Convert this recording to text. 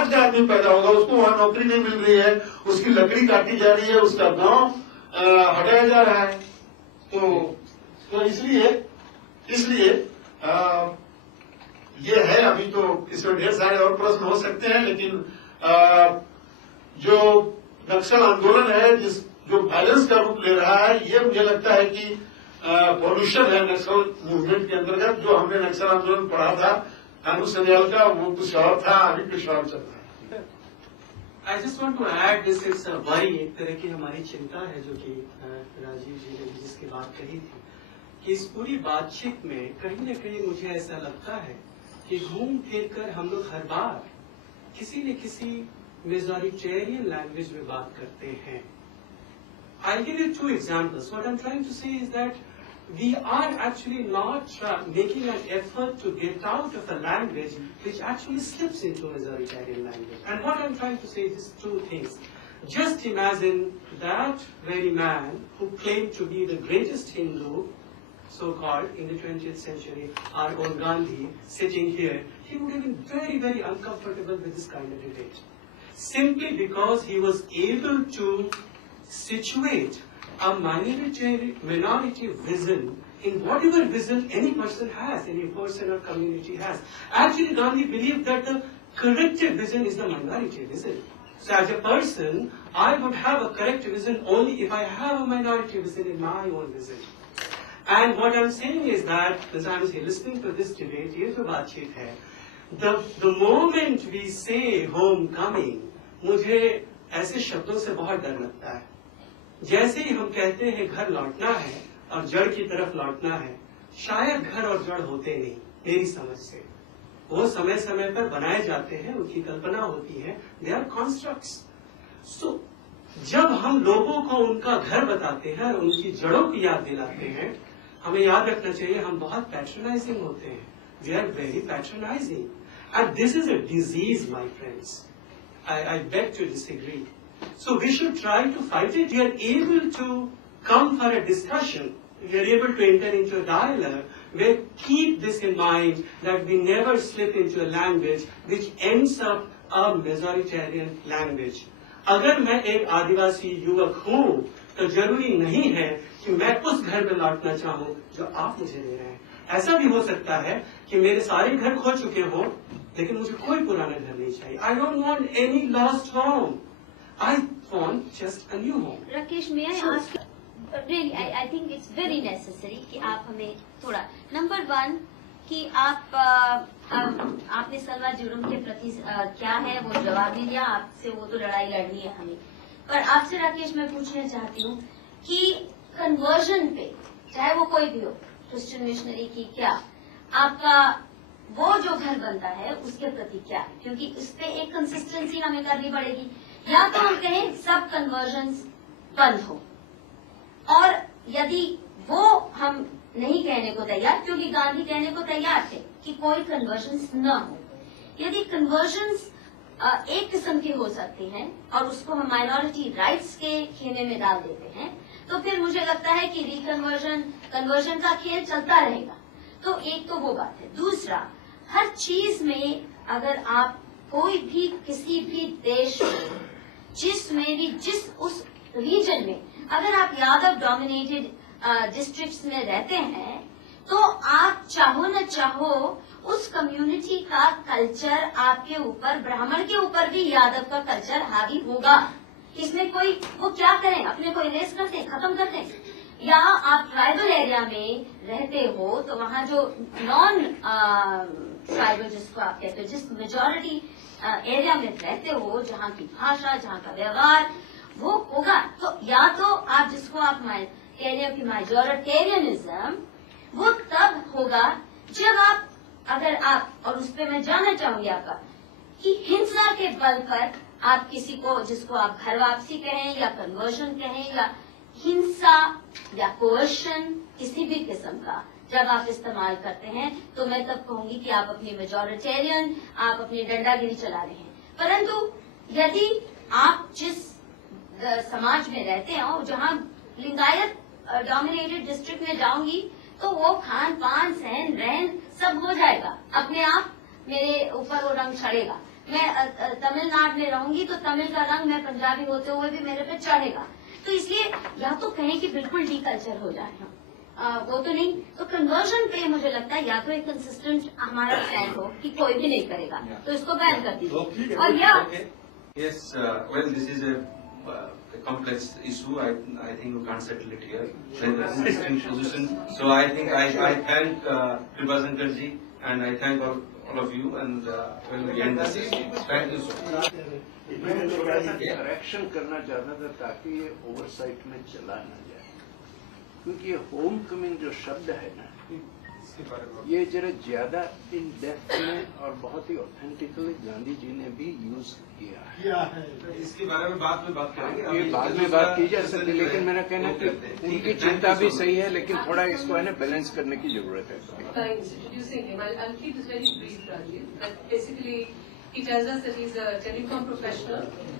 समाज का आदमी पैदा होगा, उसको वहां नौकरी नहीं मिल रही है, उसकी लकड़ी काटी जा रही है, उसका गांव हटाया जा रहा है। तो इसलिए ये है। अभी तो इसमें ढेर सारे और प्रश्न हो सकते हैं, लेकिन जो नक्सल आंदोलन है, जो वायलेंस का रूप ले रहा है, ये मुझे लगता है कि पॉल्यूशन है नक्सल मूवमेंट के अंतर्गत। जो हमने नक्सल आंदोलन पढ़ा था कानू सन्याल का, वो कुछ और था, अभी कुछ और चल रहा है। I just want to add this, it's a worry, एक तरह की हमारी चिंता है, जो कि राजीव जी ने जिसकी बात कही थी, कि इस पूरी बातचीत में कहीं न कहीं मुझे ऐसा लगता है कि घूम फिर कर हम लोग हर बार किसी न किसी मेजॉरिटेरियन लैंग्वेज में बात करते हैं। I'll give you 2 examples. What I'm trying to say is that we are actually not making an effort to get out of a language which actually slips into a majoritarian language. And what I'm trying to say is 2 things. Just imagine that very man who claimed to be the greatest Hindu, so-called, in the 20th century, our own Gandhi, sitting here. He would have been very, very uncomfortable with this kind of debate. Simply because he was able to situate a minority vision in whatever vision any person has, any person or community has. Actually, Gandhi believed that the corrective vision is the minority vision. So as a person, I would have a corrective vision only if I have a minority vision in my own vision. And what I'm saying is that, as I'm listening to this debate, ये जो बातचीत है, the moment we say homecoming, मुझे ऐसे शब्दों से बहुत डर लगता है। जैसे ही हम कहते हैं घर लौटना है और जड़ की तरफ लौटना है, शायद घर और जड़ होते नहीं, मेरी समझ से। वो समय समय पर बनाए जाते हैं, उनकी कल्पना होती है, दे आर कॉन्स्ट्रक्ट्स। सो जब हम लोगों को उनका घर बताते हैं और उनकी जड़ों की याद दिलाते हैं, हमें याद रखना चाहिए हम बहुत पैट्रोनाइजिंग होते हैं। We are very patronising, and this is a disease my friends. I beg to disagree. So we should try to fight it. We are able to come for a discussion. We are able to enter into a dialogue where keep this in mind that we never slip into a language which ends up a majoritarian language. अगर मैं एक आदिवासी युवक हूँ तो जरूरी नहीं है कि मैं उस घर में लौटना चाहूँ जो आप मुझे दे रहे हैं। ऐसा भी हो सकता है कि मेरे सारे घर खो चुके हों, लेकिन मुझे कोई पुराना घर नहीं चाहिए। I don't want any lost home. I want just a new home. Rakesh, मैं आज really I think it's very necessary कि आप हमें थोड़ा नंबर 1 कि आपने सलवा जुर्म के प्रति क्या है वो जवाब दे दिया, आपसे वो तो लड़ाई लड़नी है हमें। पर आपसे राकेश मैं पूछना चाहती हूँ कि कन्वर्जन पे, चाहे वो कोई भी हो, क्रिश्चियन मिशनरी की, क्या आपका वो जो घर बनता है उसके प्रति क्या है? क्योंकि इस पे एक कंसिस्टेंसी हमें करनी पड़ेगी। या तो हम कहें सब कन्वर्जन्स बंद हो, और यदि वो हम नहीं कहने को तैयार, क्योंकि गांधी कहने को तैयार थे कि कोई कन्वर्जन्स न हो। यदि कन्वर्जन्स एक किस्म की हो सकती हैं और उसको हम माइनॉरिटी राइट्स के खेमे में डाल देते हैं, तो फिर मुझे लगता है कि कन्वर्जन का खेल चलता रहेगा। तो एक तो वो बात है। दूसरा, हर चीज में अगर आप कोई भी किसी भी देश में जिस उस रीजन में अगर आप यादव डोमिनेटेड डिस्ट्रिक्ट्स में रहते हैं, तो आप चाहो न चाहो उस कम्युनिटी का कल्चर आपके ऊपर, ब्राह्मण के ऊपर भी यादव का कल्चर हावी होगा। इसमें कोई वो क्या करें, अपने को इरेज कर दें, खत्म कर दें। या आप ट्राइबल एरिया में रहते हो तो वहाँ जो नॉन ट्राइबल जिसको आप कहते हो, जिस मेजॉरिटी एरिया में रहते हो, जहाँ की भाषा, जहाँ का व्यवहार वो होगा, तो या तो आप जिसको आप कह रहे हो कि मेजॉरिटेरियनिज्म, वो तब होगा जब आप, अगर आप, और उस पर मैं जानना चाहूंगी आपका, कि हिंसा के बल पर आप किसी को, जिसको आप घर वापसी कहें या कन्वर्जन कहें या हिंसा या कोर्शन किसी भी किस्म का जब आप इस्तेमाल करते हैं, तो मैं तब कहूंगी कि आप अपनी मेजॉरिटेरियन, आप अपनी डंडागिरी चला रहे हैं। परंतु यदि आप जिस समाज में रहते हैं और जहाँ लिंगायत डोमिनेटेड डिस्ट्रिक्ट में जाऊंगी, तो वो खान पान, सहन रहन सब हो जाएगा, अपने आप मेरे ऊपर वो रंग चढ़ेगा। मैं तमिलनाडु में रहूंगी तो तमिल का रंग मैं पंजाबी होते हुए भी मेरे पे चढ़ेगा। तो इसलिए या तो कहें कि बिल्कुल डीकल्चर हो जाए हम, वो तो नहीं। तो कन्वर्जन पे मुझे लगता है या तो एक कंसिस्टेंट हमारा स्टैंड हो कि कोई भी नहीं करेगा तो इसको बैन कर दीजिए। और या Yes, well, this is a complex issue. I think we can't settle it here. There is distinct positions. So I think I thank Prabhashankar ji and I thank all of you and we end this. Thank you so much. मैं थोड़ा सा correction करना चाहता था ताकि ये oversight में चला न जाए, क्योंकि ये होम कमिंग जो शब्द है ना, ये जरा ज्यादा इन डेप्थ में और बहुत ही ऑथेंटिकली गांधी जी ने भी यूज किया है। इसके बारे में बाद में बात करेंगे। ये बाद में बात की जा सकती है, लेकिन मेरा कहना है कि उनकी चिंता भी सही है, लेकिन थोड़ा इसको है ना बैलेंस करने की जरूरत है। By introducing him, I'll keep this very brief, Rajiv. But basically, he tells us that he's a telecom professional.